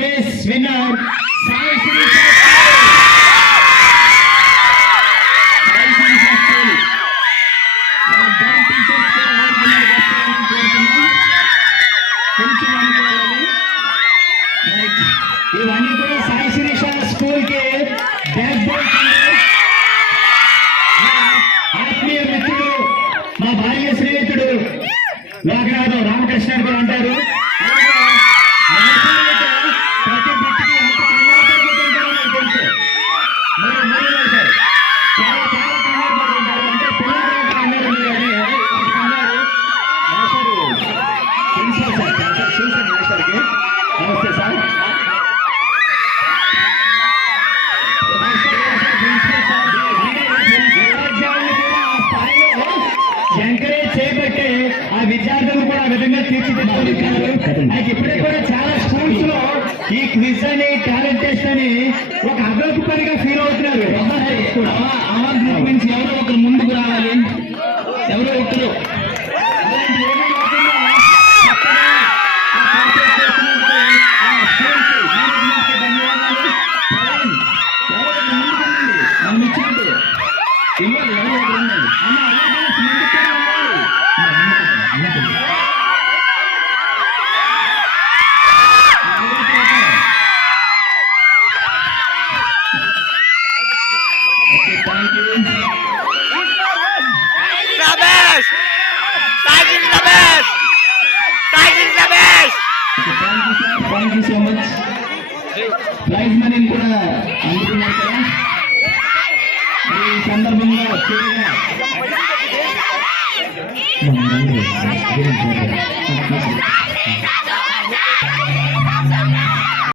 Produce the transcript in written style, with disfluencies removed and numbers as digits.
Place winner Sai Sirisha ఇవన్నీ కూడా Sai Sirisha school కి బ్యాక్ బోన్ ఆత్మీయ మిత్రుడు మా బాల్య స్నేహితుడు లోకనాథం రామకృష్ణ కూడా అంటారు. ప్రతి బిడ్డకి ఎంత కన్యాపడుతుంటారో నాకు తెలుసు. చాలా చాలా కన్యాపడుతుంటారు. అంటే పిల్లలు కన్నారు కానీ అన్నారు ప్రిన్సిపల్ సార్ చూసాను మాస్టర్కి. నమస్తే సార్. ఎంకరేజ్ చేయబట్టే ఆ విద్యార్థులు కూడా ఆ విధంగా తీర్చిదిద్దుతున్నారు. నాకు ఇప్పుడే కూడా చాలా స్కూల్స్ లో ఈ క్విజ్ అని టాలెంట్ టెస్ట్ అని ఒక అదొక పనిగా ఫీల్ అవుతున్నారు. అవార్డు గురించి ఎవరో ఒకరు ముందుకు రావాలి, ఎవరో ఒకరు thank you so much. Prize మనీని కూడా అందుకున్నారు కదా. ఈ సందర్భంగా